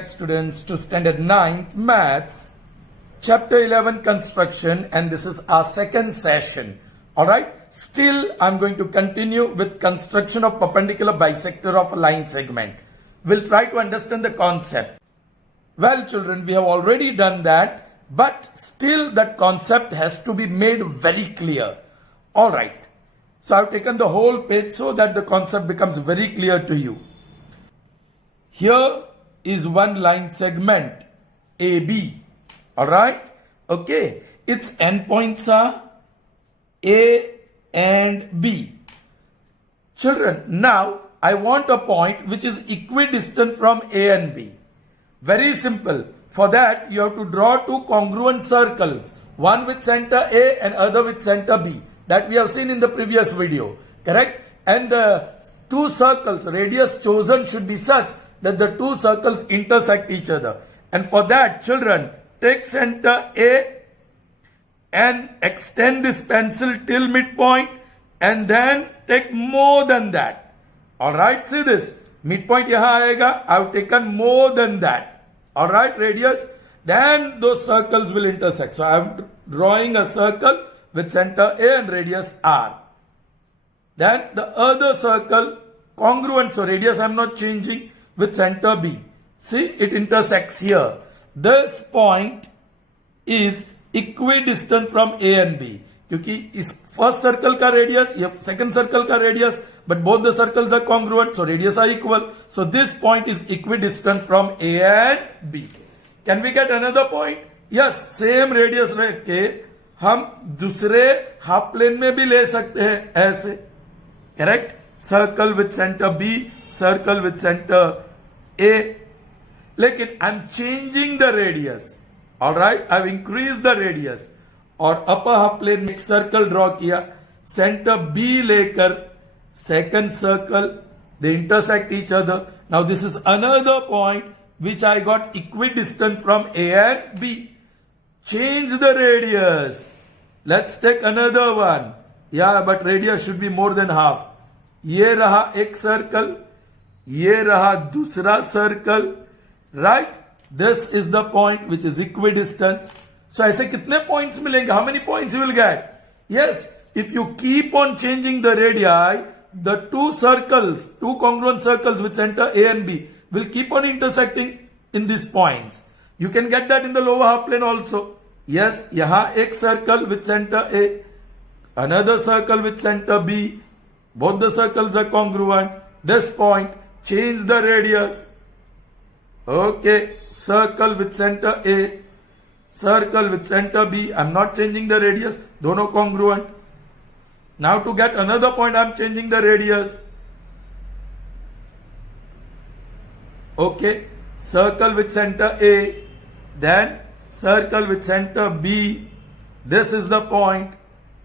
back, students, to standard 9th maths, chapter 11 construction, and this is our second session. Alright, still I'm going to continue with construction of perpendicular bisector of a line segment. We'll try to understand the concept. Well, children, we have already done that, but still that concept has to be made very clear. Alright, so I've taken the whole page so that the concept becomes very clear to you. Here is one line segment AB. Alright? Okay. Its endpoints are A and B. Children, now I want a point which is equidistant from A and B. Very simple. For that, you have to draw two congruent circles. One with center A and other with center B. That we have seen in the previous video. Correct? And the two circles, radius chosen should be such that the two circles intersect each other. And for that, children, take center A and extend this pencil till midpoint, and then take more than that. Alright, see this. Midpoint yahan aayega. I have taken more than that. Alright, radius. Then those circles will intersect. So I am drawing a circle with center A and radius R. Then the other circle congruent. So radius I am not changing, with center B. See, it intersects here. This point is equidistant from A and B. क्योंकि इस first circle का radius, ये second circle का radius, but both the circles are congruent, so radius are equal. So this point is equidistant from A and B. Can we get another point? Yes, same radius रख के हम दूसरे half plane में भी ले सकते हैं ऐसे. Correct? Circle with center B, circle with center A. लेकिन I'm changing the radius. Alright, I've increased the radius. और upper half plane में एक circle draw किया. Center B लेकर second circle, they intersect each other. Now this is another point which I got equidistant from A and B. Change the radius. Let's take another one. Yeah, but radius should be more than half. ये रहा एक circle, ये रहा दूसरा circle, right? This is the point which is equidistant. So ऐसे कितने points मिलेंगे? How many points you will get? Yes, if you keep on changing the radii, the two circles, two congruent circles with center A and B will keep on intersecting in these points. You can get that in the lower half plane also. Yes, यहाँ एक circle with center A, another circle with center B. Both the circles are congruent. This point, change the radius. Okay, circle with center A, circle with center B. I'm not changing the radius. Dono congruent. Now to get another point, I'm changing the radius. Okay, circle with center A, then circle with center B. This is the point.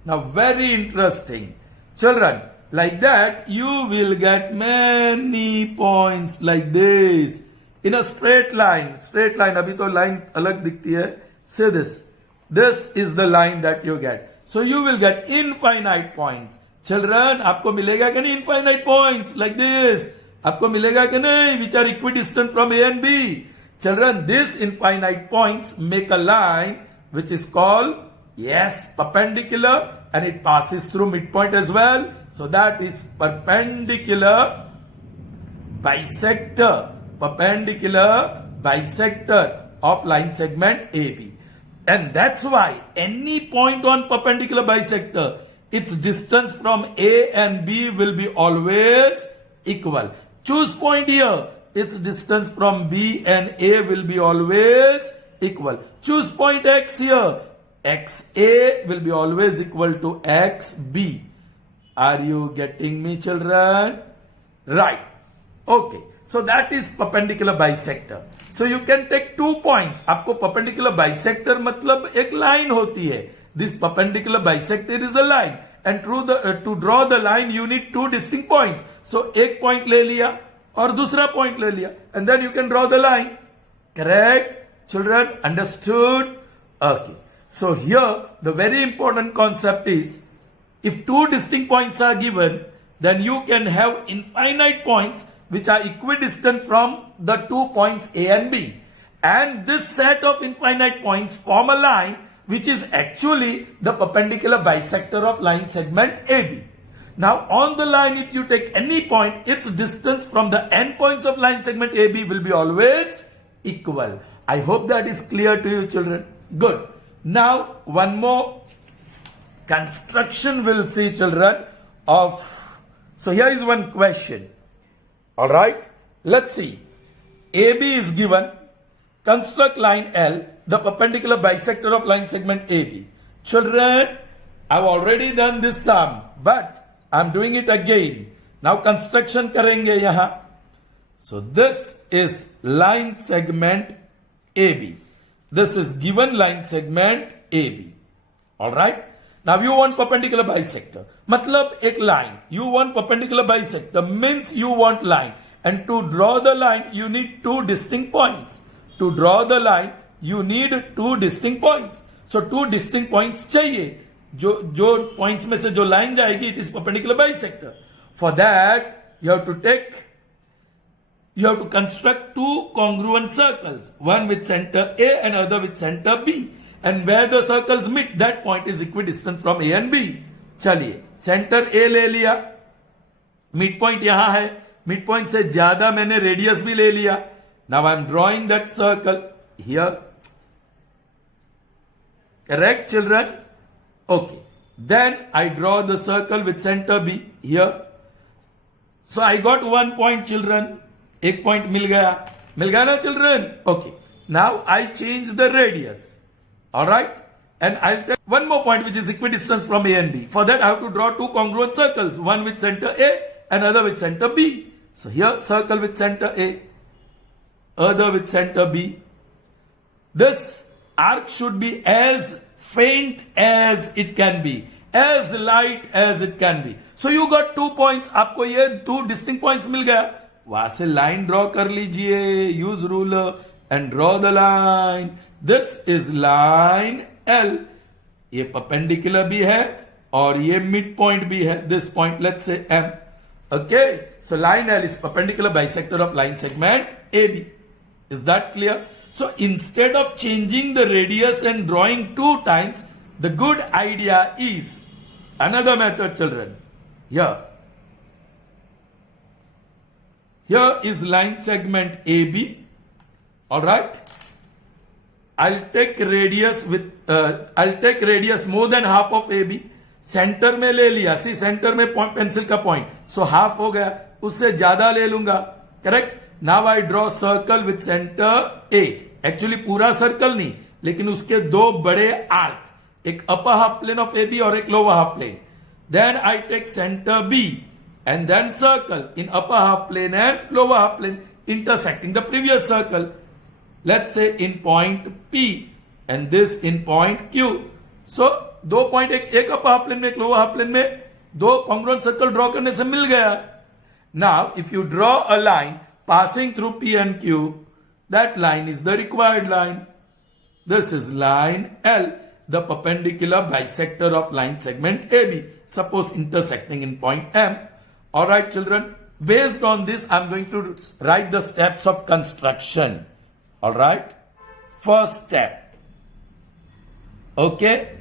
Now very interesting. Children, like that, you will get many points like this. In a straight line, abhi to line alag dikhti hai. Say this. This is the line that you get. So you will get infinite points. Children, आपको मिलेगा कि नहीं infinite points like this? आपको मिलेगा कि नहीं? Which are equidistant from A and B. Children, these infinite points make a line which is called, yes, perpendicular, and it passes through midpoint as well. So that is perpendicular bisector. Perpendicular bisector of line segment AB. And that's why any point on perpendicular bisector, its distance from A and B will be always equal. Choose point here. Its distance from B and A will be always equal. Choose point X here. XA will be always equal to XB. Are you getting me, children? Right. Okay. So that is perpendicular bisector. So you can take 2 points. आपको perpendicular bisector मतलब एक line होती है. This perpendicular bisector is a line. And to draw the line, you need 2 distinct points. So एक point ले लिया और दूसरा point ले लिया. And then you can draw the line. Correct? Children, understood? Okay. So here, the very important concept is, if 2 distinct points are given, then you can have infinite points which are equidistant from the 2 points A and B. And this set of infinite points form a line which is actually the perpendicular bisector of line segment AB. Now on the line, if you take any point, its distance from the end points of line segment AB will be always equal. I hope that is clear to you, children. Good. Now one more construction we'll see, children, of, so here is one question. All right, let's see. AB is given. Construct line L, the perpendicular bisector of line segment AB. Children, I've already done this sum, but I'm doing it again. Now construction karenge yahan. So this is line segment AB. This is given line segment AB. All right. Now you want perpendicular bisector. Matlab ek line. You want perpendicular bisector means you want line. And to draw the line, you need two distinct points. To draw the line, you need two distinct points. So two distinct points चाहिए. जो points में से जो line जाएगी, it is perpendicular bisector. For that, you have to construct two congruent circles, one with center A and other with center B. And where the circles meet, that point is equidistant from A and B. चलिए, center A ले लिया, midpoint यहाँ है, midpoint से ज्यादा मैंने radius भी ले लिया. Now I am drawing that circle here. Correct, children? Okay. Then I draw the circle with center B here. So I got 1 point, children. एक point मिल गया ना, children? Okay. Now I change the radius. All right. And I'll take one more point which is equidistant from A and B. For that I have to draw two congruent circles, one with center A and another with center B. So here circle with center A, other with center B. This arc should be as faint as it can be, as light as it can be. So you got 2 points. आपको ये two distinct points मिल गया. वहां से line draw कर लीजिए. Use ruler and draw the line. This is line L. ये perpendicular भी है और ये midpoint भी है. This point, let's say M. Okay. So line L is perpendicular bisector of line segment AB. Is that clear? So instead of changing the radius and drawing 2 times, the good idea is another method, children. Here is line segment AB. All right. I'll take radius more than half of AB. Center में ले लिया. See, center में pencil का point. So half हो गया. उससे ज्यादा ले लूंगा. Correct? Now I draw circle with center A. Actually पूरा circle नहीं, लेकिन उसके दो बड़े arc, एक upper half plane of AB और एक lower half plane. Then I take center B and then circle in upper half plane and lower half plane intersecting the previous circle. Let's say in point P and this in point Q. So दो point एक upper half plane में एक lower half plane में दो congruent circle draw करने से मिल गया. Now if you draw a line passing through P and Q, that line is the required line. This is line L, the perpendicular bisector of line segment AB, suppose intersecting in point M. Alright, children, based on this, I'm going to write the steps of construction. Alright, first step. Okay,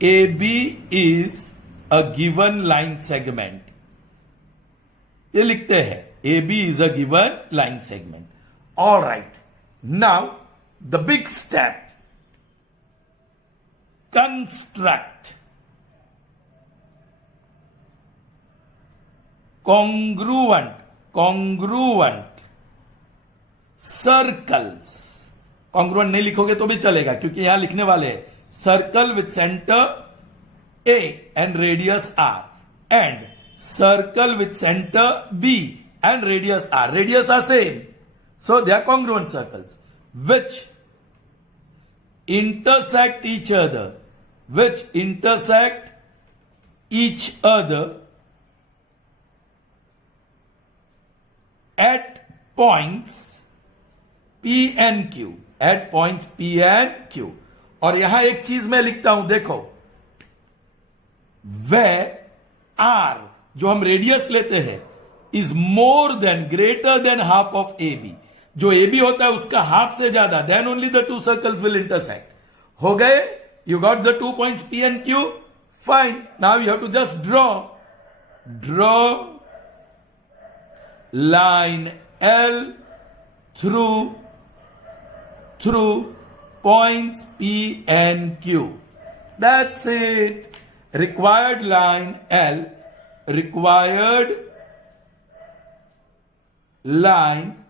AB is a given line segment. ये लिखते हैं AB is a given line segment. Alright, now the big step. Construct congruent circles. Congruent नहीं लिखोगे तो भी चलेगा क्योंकि यहां लिखने वाले हैं circle with center A and radius R and circle with center B and radius R. Radius are same, so they are congruent circles which intersect each other, at points P and Q. At points P and Q. और यहां एक चीज मैं लिखता हूं, देखो, where R जो हम रेडियस लेते हैं, is more than, greater than half of AB. जो AB होता है उसका हाफ से ज्यादा, then only the two circles will intersect. हो गए? You got the 2 points P and Q? Fine. Now you have to just draw line L through points P and Q. That's it. Required line L, required line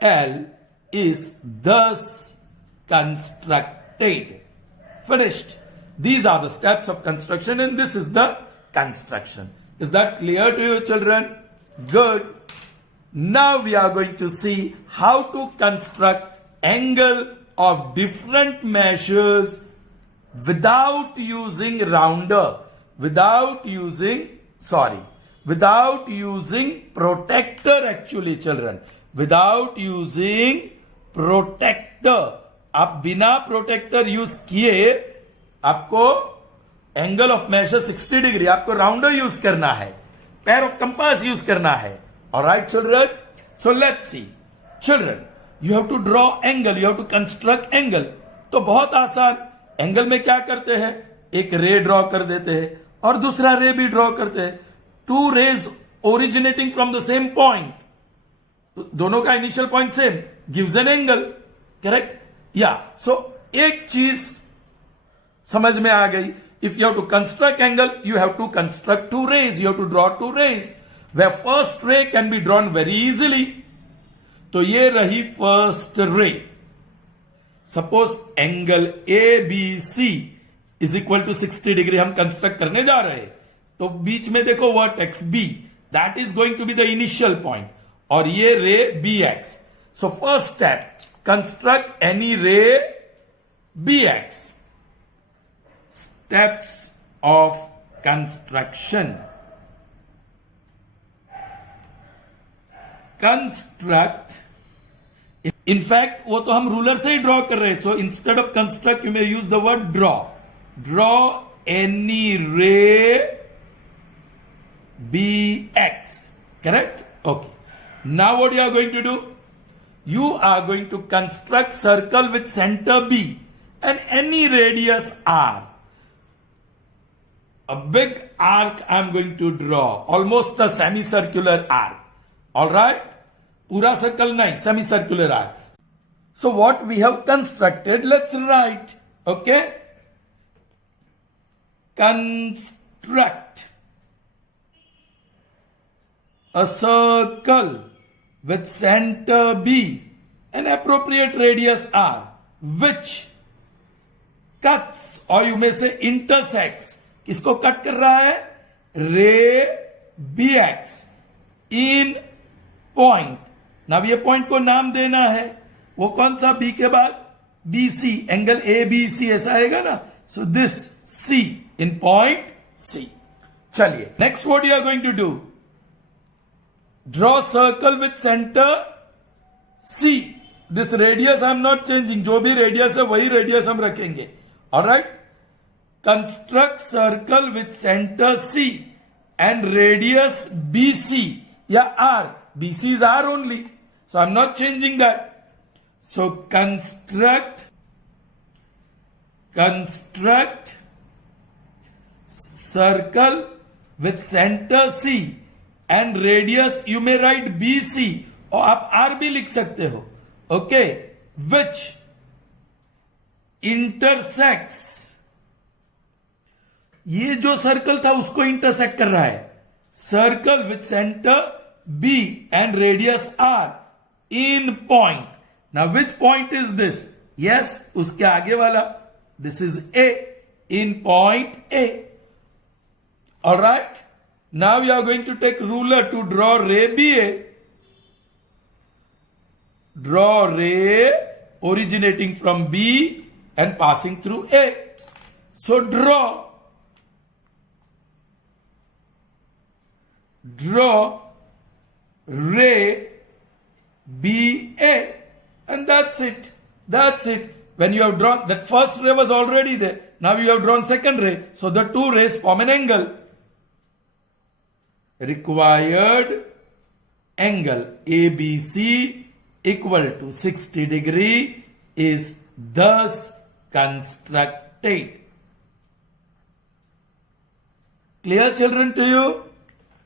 L is thus constructed. Finished. These are the steps of construction and this is the construction. Is that clear to you, children? Good. Now we are going to see how to construct angle of different measures without using rounder, without using protector actually, children. Without using protector. आप बिना protector use किए आपको angle of measure 60 degree, आपको rounder use करना है, pair of compass use करना है. Alright children, so let's see. Children, you have to draw angle, you have to construct angle. तो बहुत आसान. एंगल में क्या करते हैं? एक रे ड्रॉ कर देते हैं और दूसरा रे भी ड्रॉ करते हैं. Two rays originating from the same point, दोनों का initial point same, gives an angle. Correct? या सो एक चीज समझ में आ गई. If you have to construct angle, you have to construct two rays, you have to draw two rays. The first ray can be drawn very easily. तो ये रही first ray. Suppose angle A B C is equal to 60 degree हम construct करने जा रहे हैं. तो बीच में देखो vertex B, that is going to be the initial point, और ये ray B X. So first step, construct any ray bx. Steps of construction. Construct. In fact, वो तो हम रूलर से ही ड्रॉ कर रहे हैं. So instead of construct, you may use the word draw. Draw any ray bx. Correct? Okay. Now what you are going to do? You are going to construct circle with center B and any radius R. A big arc I am going to draw, almost a semicircular arc. Alright? Pura circle nahi, semicircular arc. So what we have constructed, let's write. Okay? Construct a circle with center B and appropriate radius R, which cuts, or you may say intersects. किसको cut कर रहा है? रे BX in point. now ये point को नाम देना है. वो कौन सा? B के बाद BC, एंगल ABC ऐसा आएगा ना. so this C in point C. चलिए, next what you are going to do? Draw circle with center C. This radius I am not changing. जो भी radius है वही radius हम रखेंगे. Alright? Construct circle with center C and radius BC या R. BC is R only. So I am not changing that. So construct circle with center C and radius you may write BC, और आप R भी लिख सकते हो. Okay, which intersects, ये जो circle था उसको इंटरसेक्ट कर रहा है. Circle with centre B and radius R in point. Now which point is this? Yes, उसके आगे वाला. This is A, in point A. Alright? Now you are going to take ruler to draw ray BA. Draw ray originating from B and passing through A. So draw ray BA, and that's it. When you have drawn, that first ray was already there. Now you have drawn second ray. So the two rays form an angle. Required angle ABC equal to 60 degree is thus constructed. Clear, children, to you?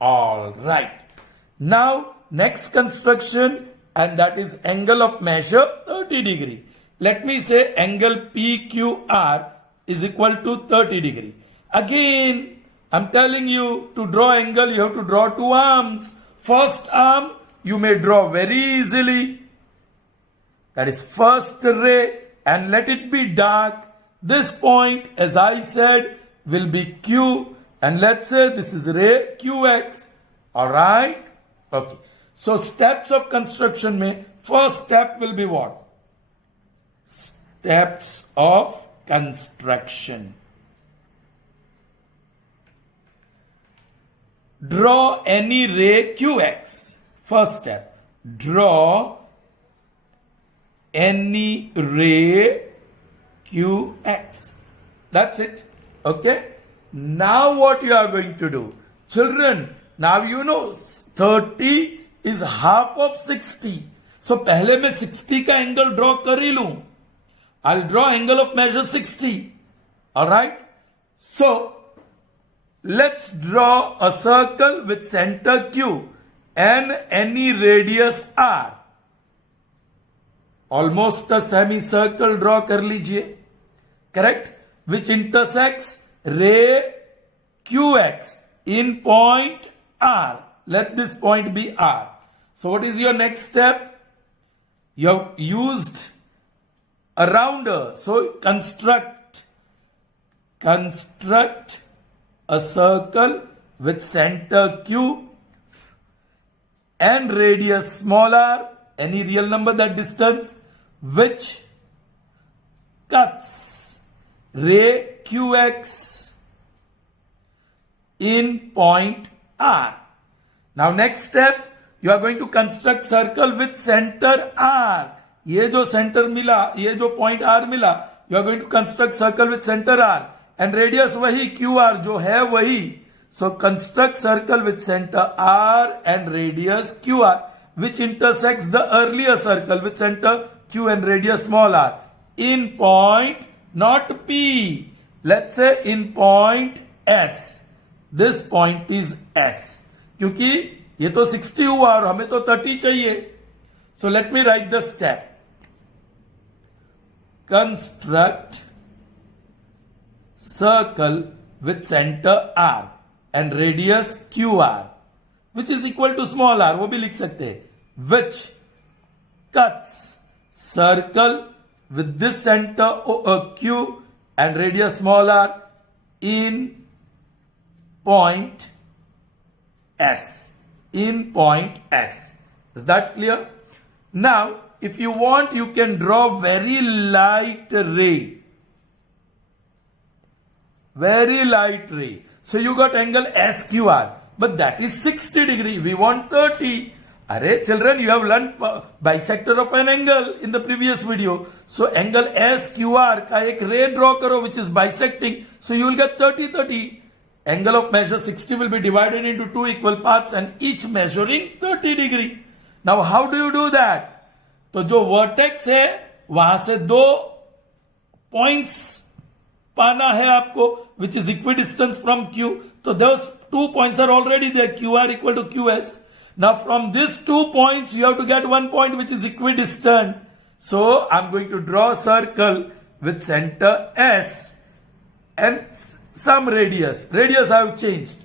All right. Now, next construction, and that is angle of measure 30 degree. Let me say angle PQR is equal to 30 degree. Again, I'm telling you to draw angle, you have to draw two arms. First arm, you may draw very easily. That is first ray, and let it be dark. This point, as I said, will be Q, and let's say this is ray QX. Alright? Okay. So steps of construction mein, first step will be what? Steps of construction. Draw any ray QX. First step. Draw any ray QX. That's it. Okay? Now what you are going to do? Children, now you know 30 is half of 60. So पहले मैं 60 का angle draw कर ही लूं. I'll draw angle of measure 60. Alright? So, let's draw a circle with center Q and any radius R. Almost a semicircle draw कर लीजिए. Correct? Which intersects ray QX in point R. Let this point be R. So what is your next step? You have used a rounder. So construct a circle with center Q and radius small r, any real number, that distance, which cuts ray QX in point R. Now next step, you are going to construct circle with center R. ये जो center मिला, ये जो point R मिला, you are going to construct circle with center R and radius वही QR जो है वही. So construct circle with center R and radius QR which intersects the earlier circle with center Q and radius small r in point, not P. Let's say in point S. This point is S. क्योंकि ये तो 60 हुआ और हमें तो 30 चाहिए. So let me write the step. Construct circle with center R and radius QR which is equal to small r, वो भी लिख सकते हैं, which cuts circle with this center Q and radius small r in point S. In point S. Is that clear? Now, if you want, you can draw very light ray. Very light ray. So you got angle SQR, but that is 60 degree. We want 30. Array children, you have learned bisector of an angle in the previous video. So angle SQR का एक ray draw करो which is bisecting. So you will get 30. Angle of measure 60 will be divided into two equal parts and each measuring 30 degree. Now how do you do that? तो जो vertex है वहां से दो points पाना है आपको which is equidistant from Q. So those 2 points are already there. QR equal to QS. Now from these 2 points you have to get 1 point which is equidistant. So I'm going to draw a circle with center S and some radius. Radius I have changed.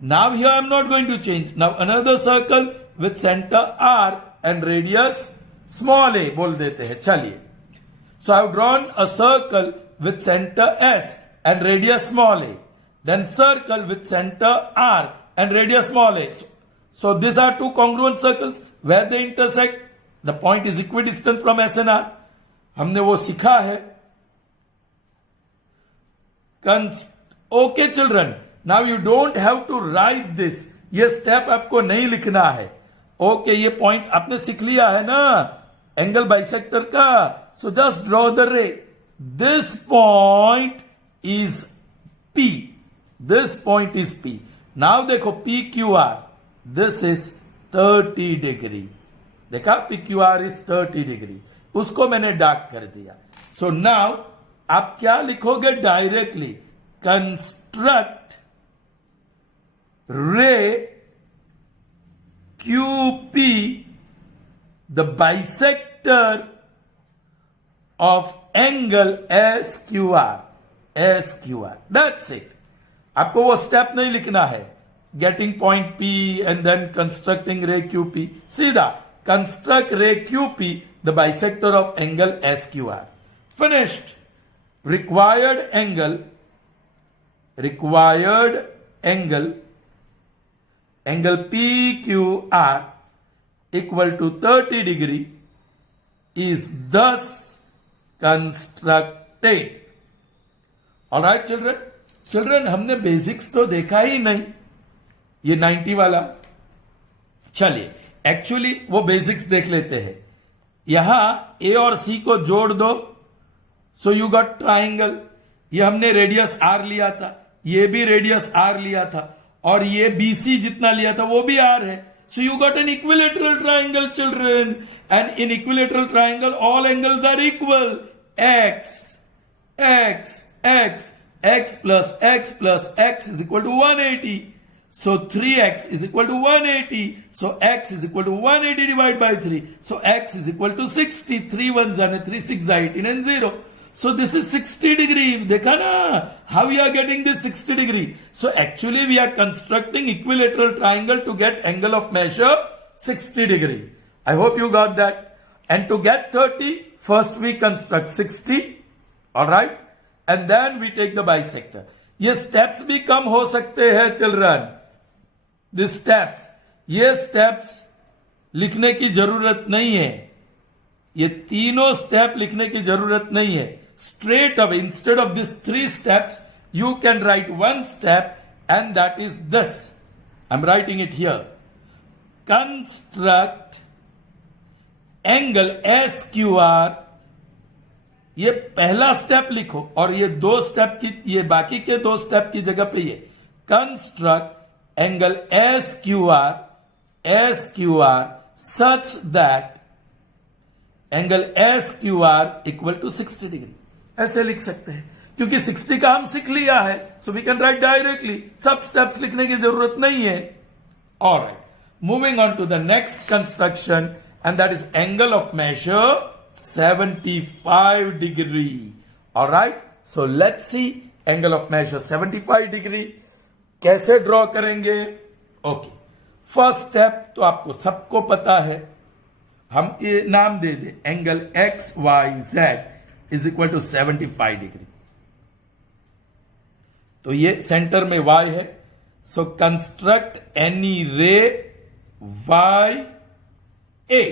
Now here I am not going to change. Now another circle with center R and radius small a बोल देते हैं. चलिए. So I have drawn a circle with center S and radius small a. Then circle with center R and radius small a. So these are two congruent circles where they intersect. The point is equidistant from S and R. हमने वो सीखा है. Okay children, now you don't have to write this. ये step आपको नहीं लिखना है. Okay, ये point आपने सीख लिया है ना angle bisector का. So just draw the ray. This point is P. This point is P. Now देखो PQR. This is 30 degree. देखा, PQR इज 30 डिग्री, उसको मैंने डार्क कर दिया। सो नाउ आप क्या लिखोगे directly, construct ray QP the bisector of angle SQR। That's it. आपको वो स्टेप नहीं लिखना है, getting point P and then constructing ray QP। सीधा construct ray QP the bisector of angle SQR। Finished. Required angle PQR equal to 30 degree is thus constructed। Alright children, हमने basics तो देखा ही नहीं, ये 90 वाला। चलिए एक्चुअली वो बेसिक्स देख लेते हैं। यहां A और C को जोड़ दो, सो यू गॉट ट्राइंगल। ये हमने रेडियस R लिया था, ये भी रेडियस R लिया था, और ये BC जितना लिया था वो भी R है। So you got an equilateral triangle, children, and in equilateral triangle all angles are equal. X plus X is equal to 180. So 3X is equal to 180. So X is equal to 180 divided by 3. So X is equal to 60. 3 1s and 3 6 18 and 0. So this is 60 degree. देखा ना how we are getting this 60 degree. So actually we are constructing equilateral triangle to get angle of measure 60 degree. I hope you got that. And to get 30, first we construct 60. Alright. And then we take the bisector. ये steps भी कम हो सकते हैं children. These steps. ये steps लिखने की जरूरत नहीं है, ये तीनों स्टेप लिखने की जरूरत नहीं है। Straight away, instead of these 3 steps, you can write 1 step, and that is this. I'm writing it here. Construct angle SQR। ये पहला स्टेप लिखो, और ये 2 स्टेप की, ये बाकी के 2 स्टेप की जगह पे ये construct angle SQR such that angle SQR equal to 60 degree. ऐसे लिख सकते हैं, क्योंकि 60 का हम सीख लिया है, so we can write directly, सब स्टेप्स लिखने की जरूरत नहीं है। Alright, moving on to the next construction, and that is angle of measure 75 degree. Alright, so let's see angle of measure 75 degree कैसे ड्रॉ करेंगे। ओके, फर्स्ट स्टेप तो आपको सबको पता है, हम ये नाम दे दे angle XYZ is equal to 75 degree. तो ये सेंटर में Y है, सो कंस्ट्रक्ट एनी रे YA,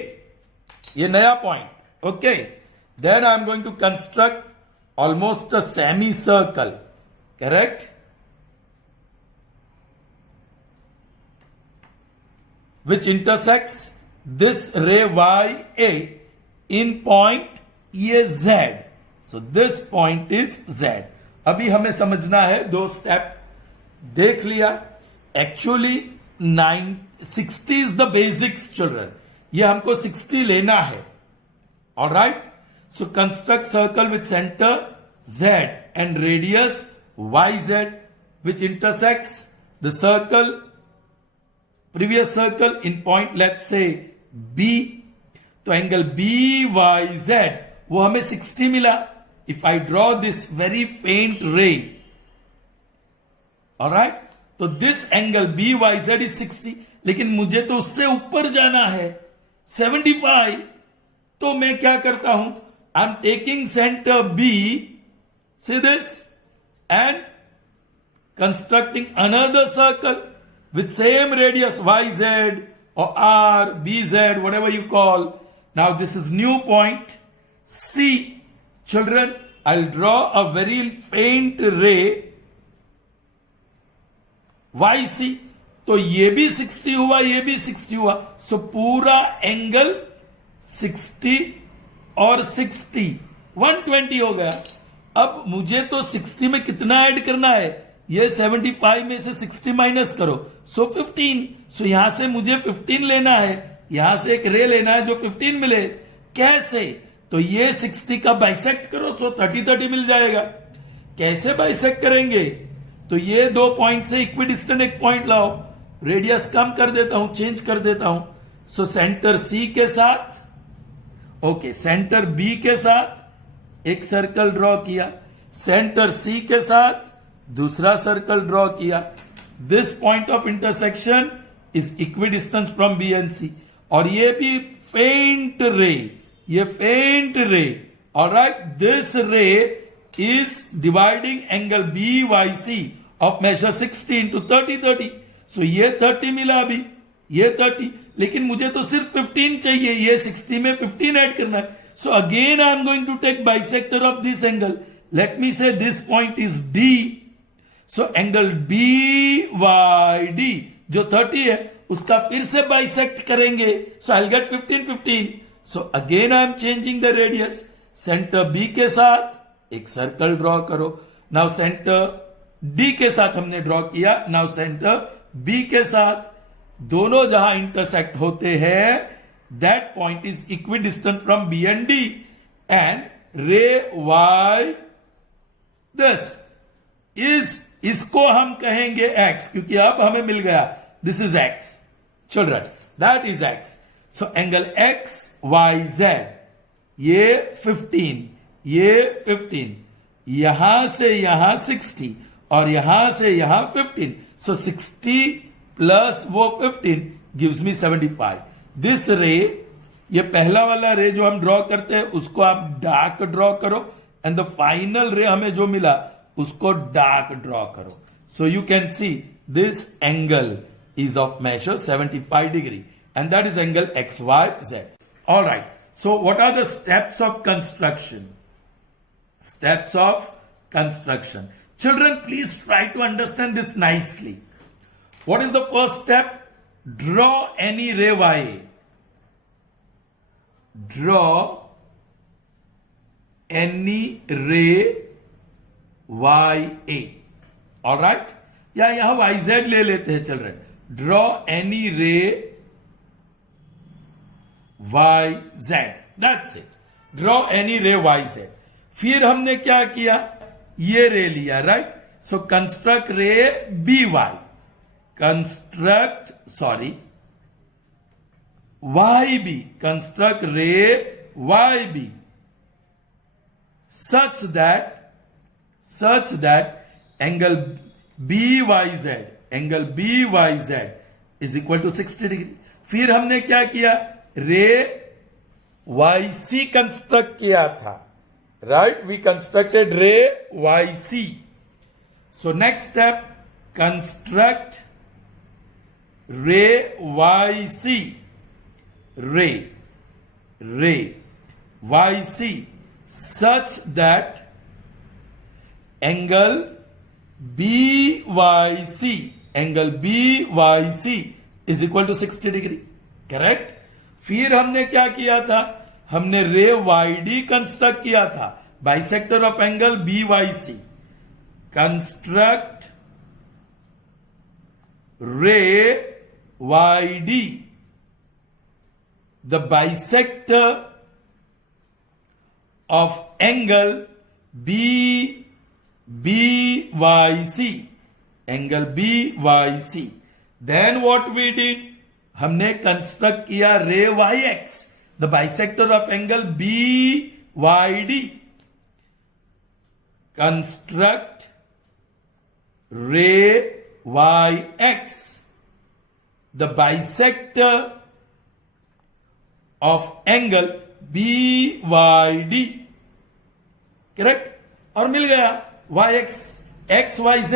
ये नया point. Okay, then I am going to construct almost a semi circle, correct, which intersects this ray YA in point Z. So this point is Z. अभी हमें समझना है 2 step, देख लिया। Actually 60 is the basics children, ये हमको 60 लेना है। Alright, so construct circle with centre Z and radius YZ which intersects the circle, previous circle in point, let's say B। तो एंगल BYZ वो हमें 60 मिला। If I draw this very faint ray, alright, तो this angle BYZ is 60, लेकिन मुझे तो उससे ऊपर जाना है 75। तो मैं क्या करता हूं, I am taking centre B, see this, and constructing another circle with same radius YZ or R, BZ, whatever you call. Now this is new point C. Children, I'll draw a very faint ray YC. तो ये भी 60 हुआ, ये भी 60 हुआ, सो पूरा angle 60 और 60 120 हो गया। अब मुझे तो 60 में कितना ऐड करना है, ये 75 में से 60 माइनस करो, सो 15, सो यहां से मुझे 15 लेना है, यहां से एक रे लेना है जो 15 मिले। कैसे? तो ये 60 का बाइसेक्ट करो तो 30-30 मिल जाएगा। कैसे बाइसेक्ट करेंगे? तो ये 2 पॉइंट से इक्विडिस्टेंट एक पॉइंट लाओ, रेडियस कम कर देता हूं, चेंज कर देता हूं। सो सेंटर सी के साथ, ओके, सेंटर बी के साथ एक सर्कल ड्रॉ किया, सेंटर सी के साथ दूसरा सर्कल ड्रॉ किया। This point of intersection is equidistance from B and C. और ये भी फेंट रे, ये faint ray, alright. This ray is dividing angle B Y C of measure 60 into 30-30। So ये 30 मिला अभी, ये 30, लेकिन मुझे तो सिर्फ 15 चाहिए, ये 60 में 15 ऐड करना है। So again I am going to take bisector of this angle. Let me say this point is D. So angle B Y D जो 30 है उसका फिर से बाइसेक्ट करेंगे। So I will get 15-15। So again I am changing the radius. Centre B के साथ एक circle draw करो। नाउ सेंटर डी के साथ हमने ड्रॉ किया, नाउ सेंटर बी के साथ दोनों जहां इंटरसेक्ट होते हैं, that point is equidistant from B and D, and ray Y this is, इसको हम कहेंगे एक्स, क्योंकि अब हमें मिल गया this is X children, that is X. So angle X Y Z, ये 15, ये 15, यहां से यहां 60 और यहां से यहां 15। सो 60 प्लस वो 15 गिव्स मी 75। दिस रे, ये पहला वाला रे जो हम ड्रॉ करते हैं उसको आप डार्क ड्रॉ करो, एंड द फाइनल रे हमें जो मिला उसको डार्क ड्रॉ करो। So you can see this angle is of measure 75 degree, and that is angle XYZ. All right. So what are the steps of construction? Steps of construction. Children, please try to understand this nicely. What is the first step? Draw any ray YA. Draw any ray YA. All right? या यहां YZ ले लेते हैं children. Draw any ray YZ. That's it. Draw any ray YZ. फिर हमने क्या किया? ये रे लिया, राइट? सो कंस्ट्रक्ट रे BY. Construct, sorry, YB. Construct ray YB such that angle BYZ, angle BYZ is equal to 60 degree. फिर हमने क्या किया? रे YC कंस्ट्रक्ट किया था, right? We constructed ray YC। So next step, construct ray YC, ray YC such that angle BYC, angle BYC is equal to 60 degree, correct? फिर हमने क्या किया था? हमने रे YD कंस्ट्रक्ट किया था, bisector of angle BYC। Construct ray YD, the bisector of angle BYC, angle BYC। Then what we did? हमने कंस्ट्रक्ट किया ray YX, the bisector of angle BYD। Construct ray YX, the bisector of angle BYD, correct? और मिल गया YX, XYZ,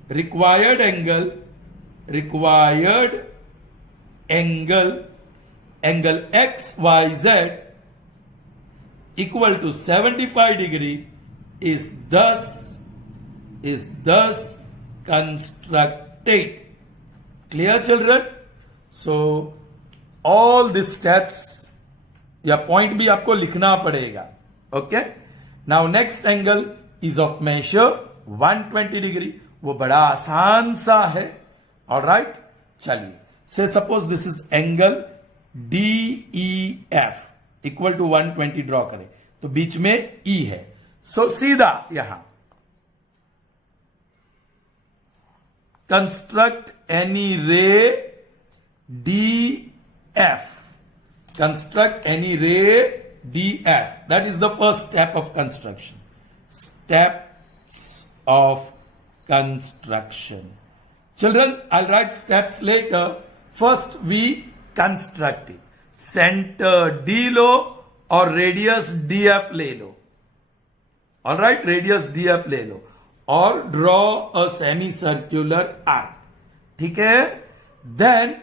required angle XYZ equal to 75 degree is thus constructed. Clear, children? So all these steps या point भी आपको लिखना पड़ेगा, okay? Now next angle is of measure 120 degree. वो बड़ा आसान सा है. ऑलराइट, चलिए, say suppose this is angle DEF equal to 120 draw करें, तो बीच में E है. सो सीधा यहां construct any ray DF. Construct any ray DF. That is the first step of construction. Steps of construction. Children, I'll write steps later. First, we construct it. Center D लो और radius DF ले लो. All right, radius DF ले लो और draw a semicircular arc. ठीक है? Then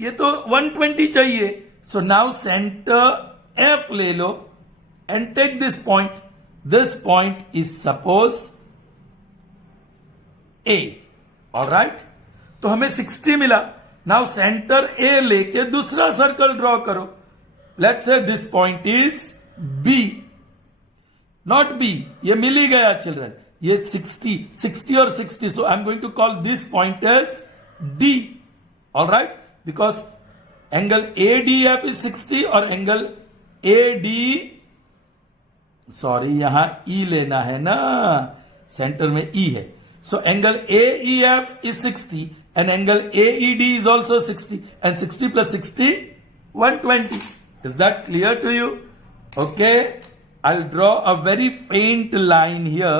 ये तो 120 चाहिए. So now center F ले लो and take this point. This point is suppose A. Alright? तो हमें 60 मिला. Now center A लेके दूसरा सर्कल ड्रॉ करो. Let's say this point is B. Not B. ये मिल ही गया चिल्ड्रन. ये 60 और 60. So I'm going to call this point as D. Alright? Because angle ADF is 60 और एंगल AD, सॉरी यहां E लेना है ना, सेंटर में E है. So angle AEF is 60 and angle AED is also 60 and 60 plus 60 120. Is that clear to you? Okay, I will draw a very faint line here,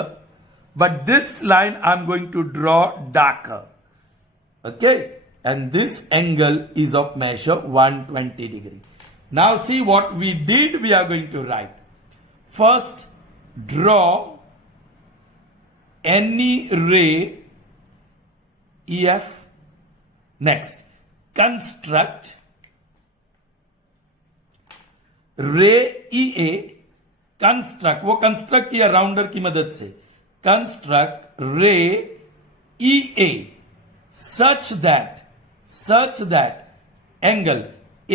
but this line I am going to draw darker. Okay, and this angle is of measure 120 degree. Now see what we did. We are going to write. First, draw any ray EF. Next, construct ray EA. Construct, वो construct किया rounder की मदद से. Construct ray EA such that angle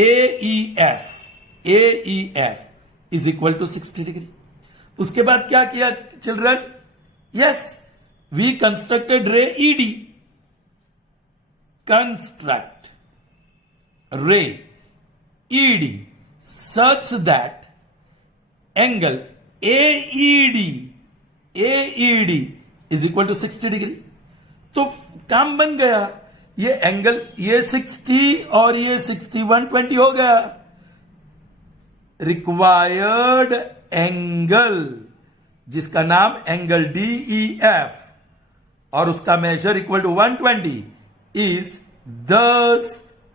AEF is equal to 60 degree. उसके बाद क्या किया children? Yes, we constructed ray ED. Construct ray ED such that angle AED is equal to 60 degree. तो काम बन गया. ये एंगल, ये 60 और ये 60, 120 हो गया. रिक्वायर्ड एंगल जिसका नाम एंगल DEF और उसका measure equal to 120 is thus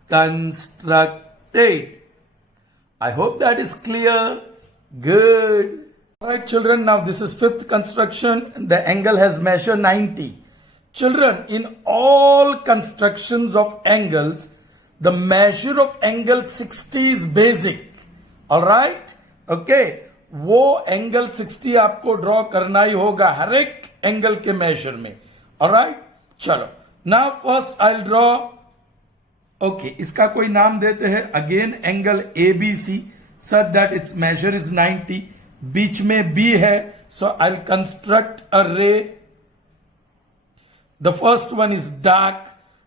constructed. I hope that is clear. Good. All right, children, now this is fifth construction. The angle has measure 90. Children, in all constructions of angles, the measure of angle 60 is basic. Alright? Okay. वो angle 60 आपको draw करना ही होगा हर एक angle के major में. Alright? चलो. Now first I'll draw. Okay, इसका कोई नाम देते हैं. Again angle ABC such that its measure is 90. बीच में B है. So I'll construct a ray. The first one is dark.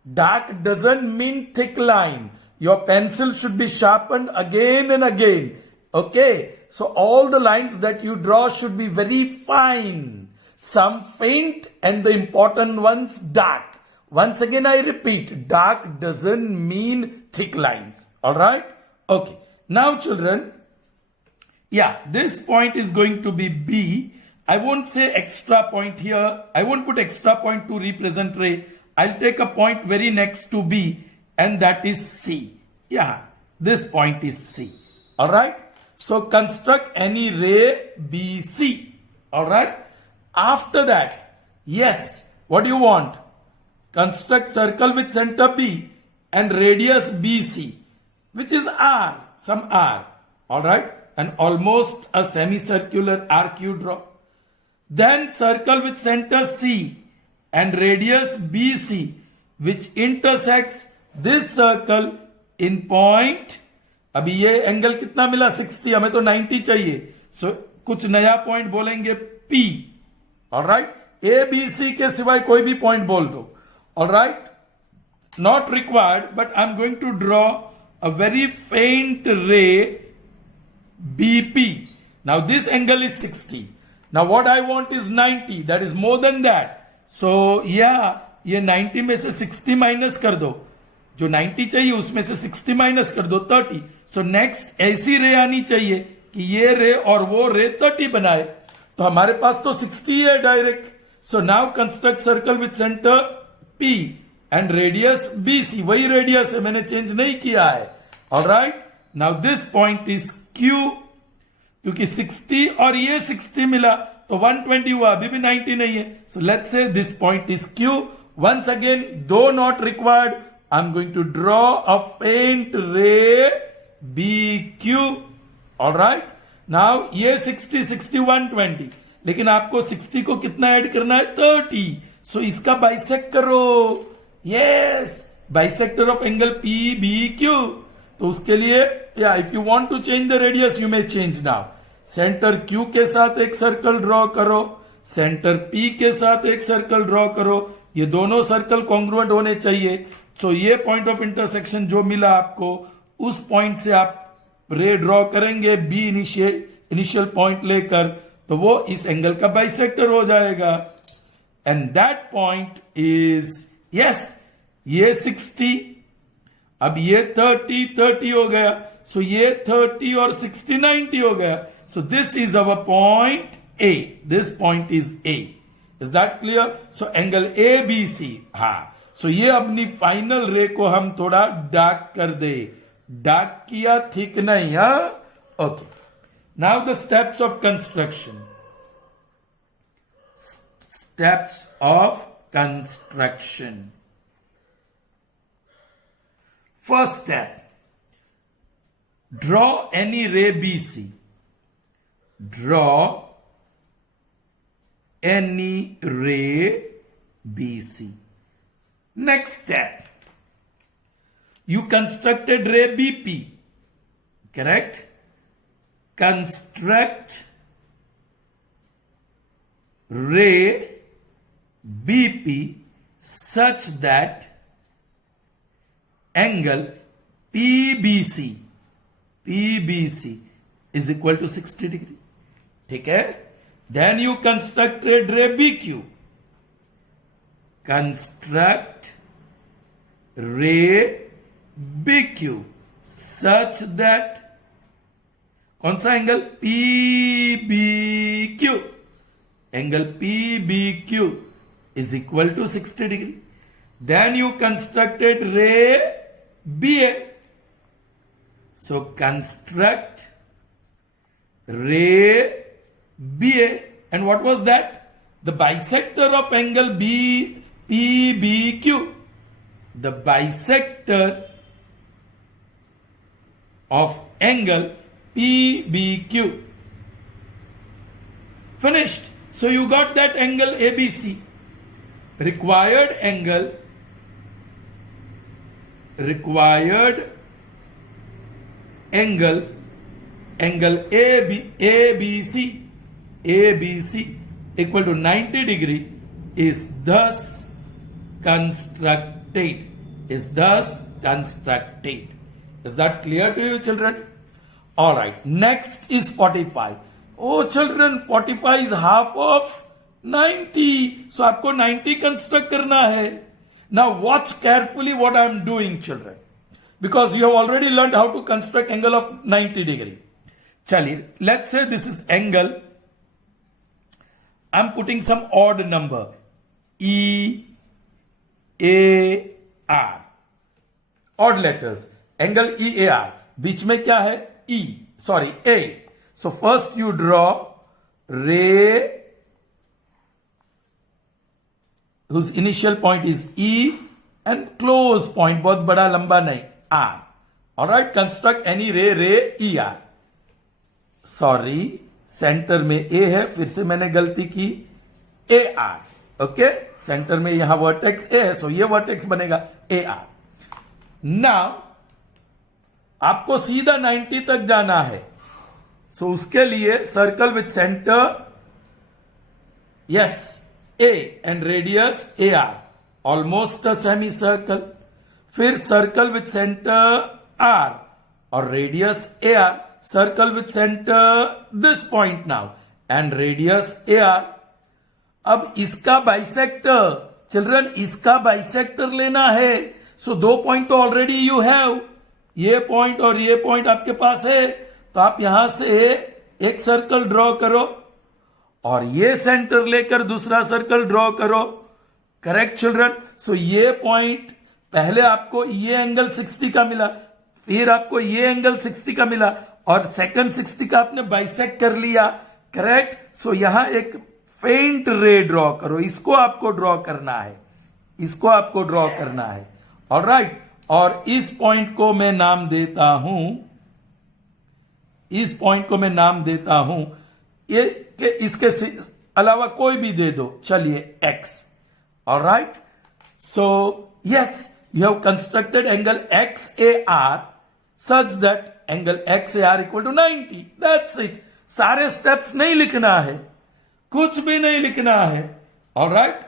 Dark doesn't mean thick line. Your pencil should be sharpened again and again. Okay. So all the lines that you draw should be very fine. Some faint and the important ones dark. Once again I repeat, dark doesn't mean thick lines. Alright? Okay. Now children, yeah, this point is going to be B. I won't say extra point here. I won't put extra point to represent ray. I'll take a point very next to B and that is C. Yeah, this point is C. Alright. So construct any ray BC. Alright. After that, yes, what do you want? Construct circle with center B and radius BC, which is R, some R. Alright. And almost a semicircular arc you draw. Then circle with center C and radius BC which intersects this circle in point. अभी ये angle कितना मिला? 60. हमें तो 90 चाहिए. सो कुछ नया point बोलेंगे P. Alright, A B C के सिवाय कोई भी पॉइंट बोल दो. All right, not required, but I am going to draw a very faint ray BP. Now this angle is 60. Now what I want is 90. That is more than that. So yeah, ये 90 में से 60 minus कर दो. जो 90 चाहिए उसमें से 60 minus कर दो, 30. So next ऐसी रे आनी चाहिए कि ये रे और वो रे 30 बनाए. तो हमारे पास तो 60 है direct. So now construct circle with center P and radius BC. वही रेडियस है, मैंने चेंज नहीं किया है. All right. Now this point is Q. क्योंकि 60 और ये 60 मिला तो 120 हुआ, अभी भी 90 नहीं है. So let's say this point is Q. Once again, though not required, I'm going to draw a faint ray BQ. All right. Now ये 60, 60, 120. लेकिन आपको 60 को कितना ऐड करना है? 30. So इसका बाइसेक्ट करो. Yes, bisector of angle PBQ. तो उसके लिए या if you want to change the radius you may change now. Center Q के साथ एक सर्कल ड्रॉ करो, सेंटर P के साथ एक सर्कल ड्रॉ करो. ये दोनों सर्कल कॉन्ग्रुएंट होने चाहिए. तो ये पॉइंट ऑफ इंटरसेक्शन जो मिला आपको, उस पॉइंट से आप रे ड्रॉ करेंगे B इनिशियल पॉइंट लेकर, तो वो इस एंगल का बाइसेक्टर हो जाएगा. And that point is yes, ये 60, अब ये 30 हो गया. सो ये 30 और 60 90 हो गया. So this is our point A. This point is A. Is that clear? So angle ABC. हाँ, सो ये अपनी फाइनल रे को हम थोड़ा डार्क कर दे. डार्क किया, थिक नहीं. हाँ, okay. Now the steps of construction. Steps of construction. First step, draw any ray BC. Draw any ray BC. Next step, you constructed ray BP. Correct? Construct ray BP such that angle PBC is equal to 60 degree. ठीक है? Then you constructed ray BQ. Construct ray BQ such that कौन सा angle? PBQ. Angle PBQ is equal to 60 degree. Then you constructed ray BA. So construct ray BA. And what was that? The bisector of angle PBQ. The bisector of angle PBQ. Finished. So you got that angle ABC. Required angle ABC equal to 90 degree is thus constructed. Is that clear to you, children? All right. Next is 45. Oh, children, 45 is half of 90. So आपको 90 construct करना है. Now watch carefully what I am doing, children, because you have already learned how to construct angle of 90 degree. Chaliye, let's say this is angle. I'm putting some odd number. EAR. Odd letters. Angle EAR. बीच में क्या है? A. So first you draw ray whose initial point is E and close point, बहुत बड़ा लंबा नहीं, R. Alright, construct any ray ER. Sorry, centre में A है, फिर से मैंने गलती की, AR. ओके, सेंटर में यहां वर्टेक्स A है, सो ये वर्टेक्स बनेगा AR. नाउ आपको सीधा 90 तक जाना है. सो उसके लिए circle with centre, yes, A and radius AR, almost a semicircle. फिर सर्कल विथ सेंटर R और radius AR, circle with centre this point now and radius AR. अब इसका बाइसेक्टर चिल्ड्रन, इसका बाइसेक्टर लेना है. सो 2 पॉइंट तो ऑलरेडी यू हैव, ये point और ये पॉइंट आपके पास है, तो आप यहां से एक सर्कल ड्रॉ करो और ये सेंटर लेकर दूसरा सर्कल ड्रॉ करो. Correct children. सो ये पॉइंट, पहले आपको ये एंगल 60 का मिला, फिर आपको ये एंगल 60 का मिला और सेकंड 60 का आपने बाइसेक्ट कर लिया. करेक्ट. सो यहां एक फेंट रे ड्रॉ करो, इसको आपको ड्रॉ करना है, इसको आपको ड्रॉ करना है. ऑलराइट. और इस पॉइंट को मैं नाम देता हूं, इस पॉइंट को मैं नाम देता हूं, ये कि इसके अलावा कोई भी दे दो, चलिए x. Alright. So yes, you have constructed angle XAR such that angle XAR equal to 90. That's it. सारे स्टेप्स नहीं लिखना है, कुछ भी नहीं लिखना है. ऑलराइट.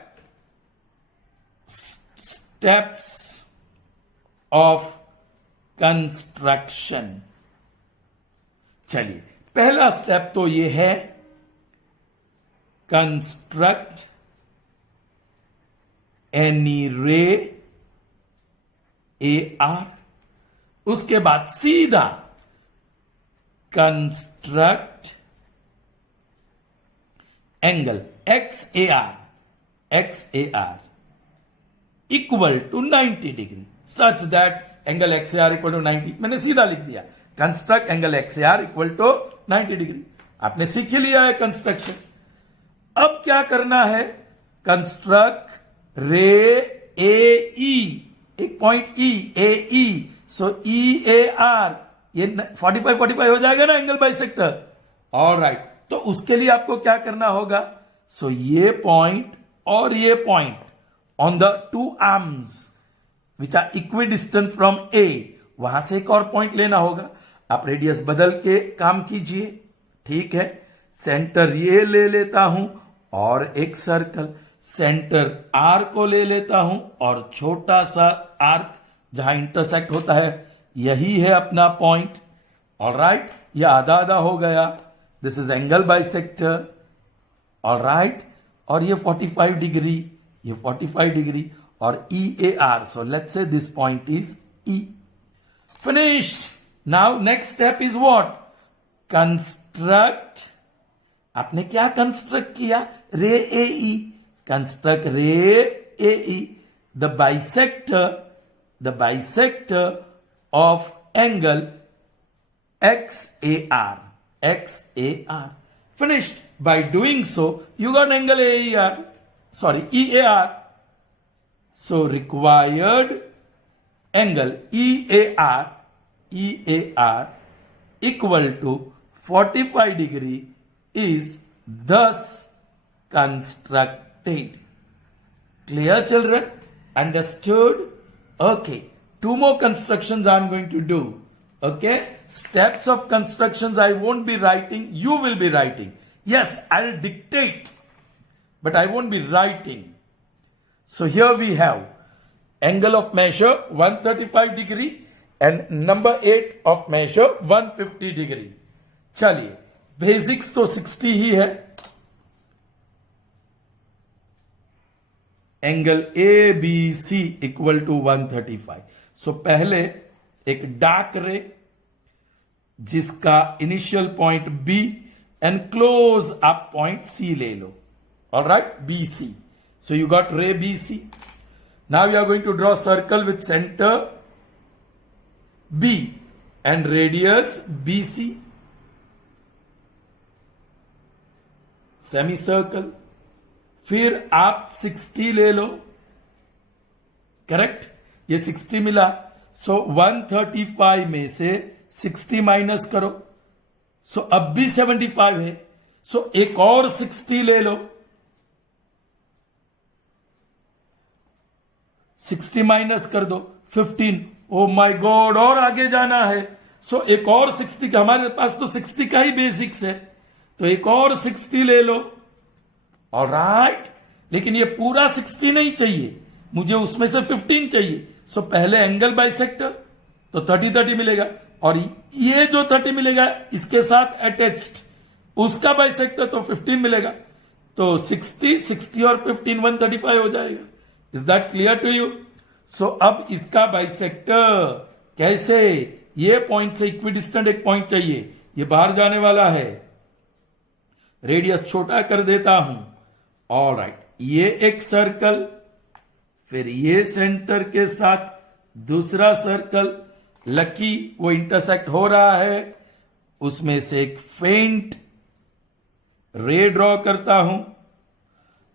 Steps of construction. चलिए, पहला स्टेप तो ये है कंस्ट्रक्ट एनी रे AR. उसके बाद सीधा construct angle XAR equal to 90 degree such that angle XAR equal to 90. मैंने सीधा लिख दिया, construct angle XAR equal to 90 degree. आपने सीख ही लिया है कंस्ट्रक्शन. अब क्या करना है? कंस्ट्रक्ट रे AE, एक पॉइंट E, AE. सो EAR, ये 45 हो जाएगा ना एंगल बाइसेक्टर. ऑलराइट. तो उसके लिए आपको क्या करना होगा? सो ये पॉइंट और ये point on the 2 arms which are equidistant from A, वहां से एक और पॉइंट लेना होगा. आप रेडियस बदल के काम कीजिए. ठीक है. सेंटर ये ले लेता हूं और एक सर्कल, सेंटर R को ले लेता हूं और छोटा सा आर्क जहां इंटरसेक्ट होता है, यही है अपना पॉइंट. ऑलराइट. ये आधा आधा हो गया. This is angle bisector. Alright. और ये 45 डिग्री, ये 45 डिग्री और EAR. So let's say this point is E. Finished. Now next step is what? Construct. आपने क्या कंस्ट्रक्ट किया? रे AE. कंस्ट्रक्ट रे AE, the bisector of angle XAR. Finished. By doing so, you got angle EAR. So required angle EAR equal to 45 degree is thus constructed. Clear, children? Understood? Okay. 2 more constructions I am going to do. Okay. Steps of constructions I won't be writing. You will be writing. Yes, I'll dictate, but I won't be writing. So here we have angle of measure 135 degree and number 8 of measure 150 degree. चलिए, basics तो 60 ही है. Angle ABC equal to 135. So पहले एक dark ray जिसका initial point B and close up point C ले लो. Alright. BC. So you got ray BC. Now you are going to draw circle with centre B and radius BC. Semi circle. फिर आप 60 ले लो. Correct. ये 60 मिला. सो 135 में से 60 minus करो. सो अब भी 75 है. सो एक और 60 ले लो. 60 माइनस कर दो 15. ओ माय गॉड, और आगे जाना है. सो एक और 60 का, हमारे पास तो 60 का ही बेसिक्स है, तो एक और 60 ले लो. ऑलराइट. लेकिन ये पूरा 60 नहीं चाहिए, मुझे उसमें से 15 चाहिए। सो पहले एंगल बाइसेक्टर तो 30-30 मिलेगा, और ये जो 30 मिलेगा इसके साथ अटैच्ड उसका बाइसेक्टर तो 15 मिलेगा। तो 60 और 15 135 हो जाएगा। Is that clear to you? So अब इसका बाइसेक्टर कैसे, ये पॉइंट से इक्विडिस्टेंट एक पॉइंट चाहिए, ये बाहर जाने वाला है, रेडियस छोटा कर देता हूं। ऑलराइट, ये एक सर्कल, फिर ये सेंटर के साथ दूसरा सर्कल, लकी वो इंटरसेक्ट हो रहा है, उसमें से एक फेंट रे ड्रॉ करता हूं।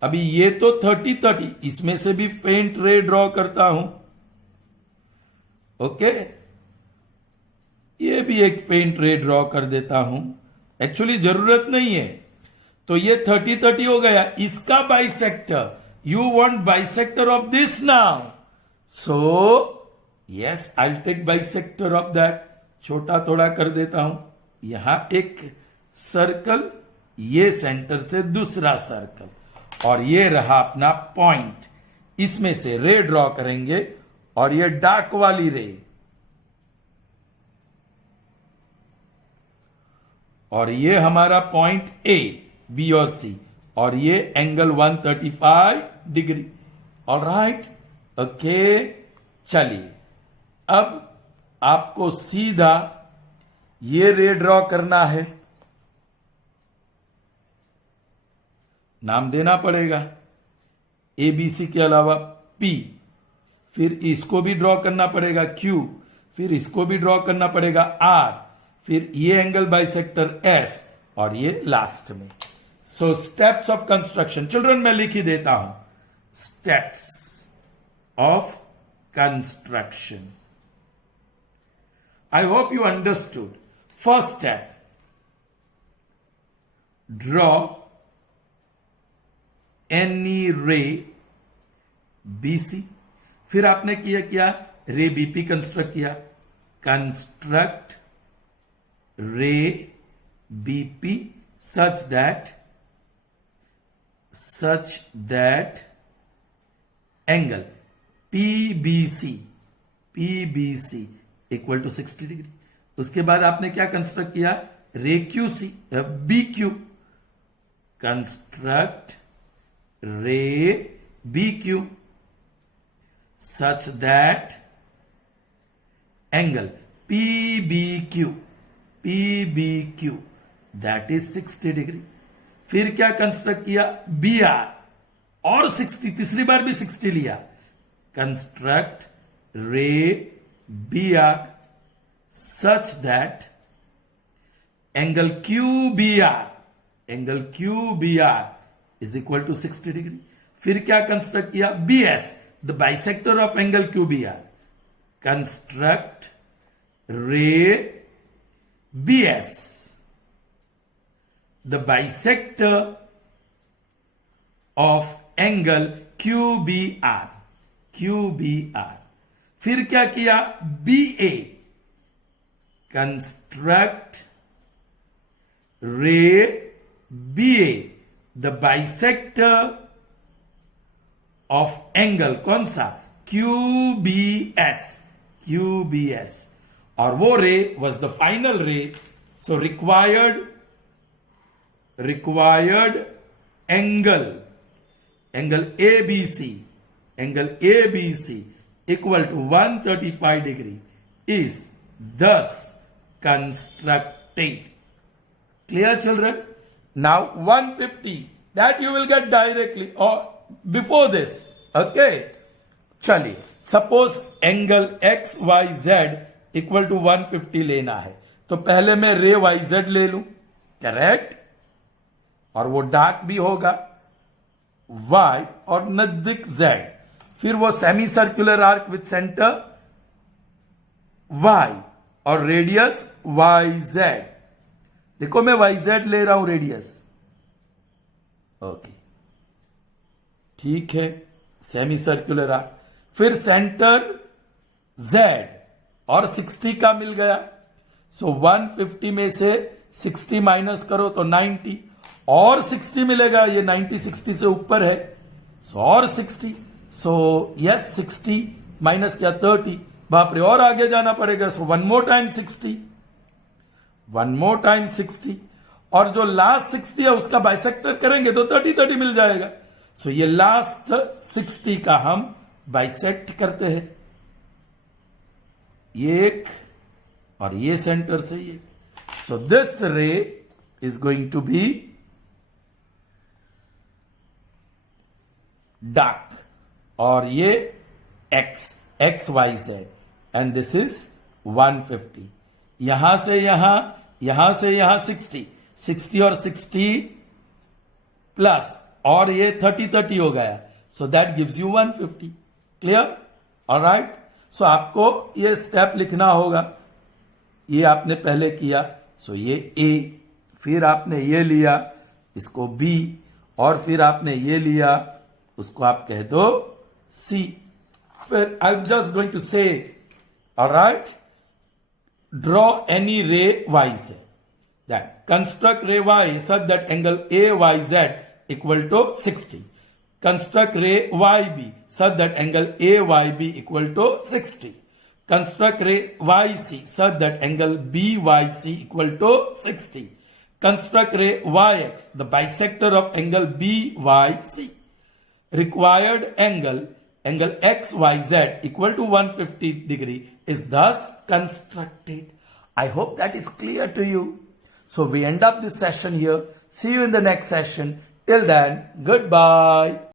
अभी ये तो 30-30, इसमें से भी फेंट रे ड्रॉ करता हूं। ओके, ये भी एक फेंट रे ड्रॉ कर देता हूं, एक्चुअली जरूरत नहीं है। तो ये 30-30 हो गया, इसका bisector, you want bisector of this now, so yes I will take bisector of that. छोटा थोड़ा कर देता हूं, यहां एक सर्कल, ये सेंटर से दूसरा सर्कल, और ये रहा अपना पॉइंट। इसमें से रे ड्रॉ करेंगे, और ये डार्क वाली रे, और ये हमारा पॉइंट ए, बी और सी, और ये एंगल 135 डिग्री। ऑलराइट, ओके, चलिए अब आपको सीधा ये रे ड्रॉ करना है, नाम देना पड़ेगा, ए बी सी के अलावा पी, फिर इसको भी ड्रॉ करना पड़ेगा क्यू, फिर इसको भी ड्रॉ करना पड़ेगा आर, फिर ये एंगल बाइसेक्टर एस, और ये लास्ट में। So steps of construction, children मैं लिख ही देता हूं, steps of construction. I hope you understood. First step, draw any ray B C, फिर आपने किया रे बीपी कंस्ट्रक्ट किया, construct ray B P such that angle PBC equal to 60 degree. उसके बाद आपने क्या कंस्ट्रक्ट किया, ray QC BQ, construct ray BQ such that angle PBQ that is 60 degree. फिर क्या कंस्ट्रक्ट किया, BR और 60, तीसरी बार भी 60 लिया, कंस्ट्रक्ट रे BR such that angle QBR is equal to 60 degree. फिर क्या कंस्ट्रक्ट किया, BS, the bisector of angle QBR, construct रे BS, the bisector of angle QBR। फिर क्या किया, BA, कंस्ट्रक्ट रे BA, the bisector of angle कौन सा, QBS, और वो रे was the final ray, so required angle ABC equal to 135 degree is thus constructed. Clear, children? Now 150 that you will get directly or before this. Okay, चलिए, suppose angle XYZ equal to 150 लेना है, तो पहले मैं रे YZ ले लूं, correct, और वो डार्क भी होगा Y और नजदीक Z, फिर वो semi circular arc with centre Y और रेडियस YZ। देखो मैं YZ ले रहा हूं रेडियस, ओके, ठीक है, सेमी सर्कुलर आर्क, फिर सेंटर Z और 60 का मिल गया, सो 150 में से 60 माइनस करो तो 90, और 60 मिलेगा, ये 90 60 से ऊपर है, सो और 60, सो यस 60 माइनस क्या 30, बाप रे और आगे जाना पड़ेगा, सो वन मोर टाइम 60, और जो लास्ट 60 है उसका बाइसेक्टर करेंगे तो 30 मिल जाएगा। सो ये लास्ट 60 का हम बाइसेक्ट करते हैं, ये एक और ये सेंटर से ये। So this ray is going to be dark, और ये x Y z, and this is 150। यहां से यहां 60 और 60 प्लस, और ये 30 हो गया, so that gives you 150। Clear? Alright. So आपको ये स्टेप लिखना होगा, ये आपने पहले किया, सो ये ए, फिर आपने ये लिया इसको बी, और फिर आपने ये लिया उसको आप कह दो सी। फिर I am just going to say, alright, draw any ray y say, that construct ray y such that angle AYZ equal to 60. Construct ray YB such that angle AYB equal to 60. Construct ray YC such that angle BYC equal to 60. Construct ray YX, the bisector of angle BYC. Required angle XYZ equal to 150 degree is thus constructed. I hope that is clear to you. So we end up this session here. See you in the next session. Till then, goodbye.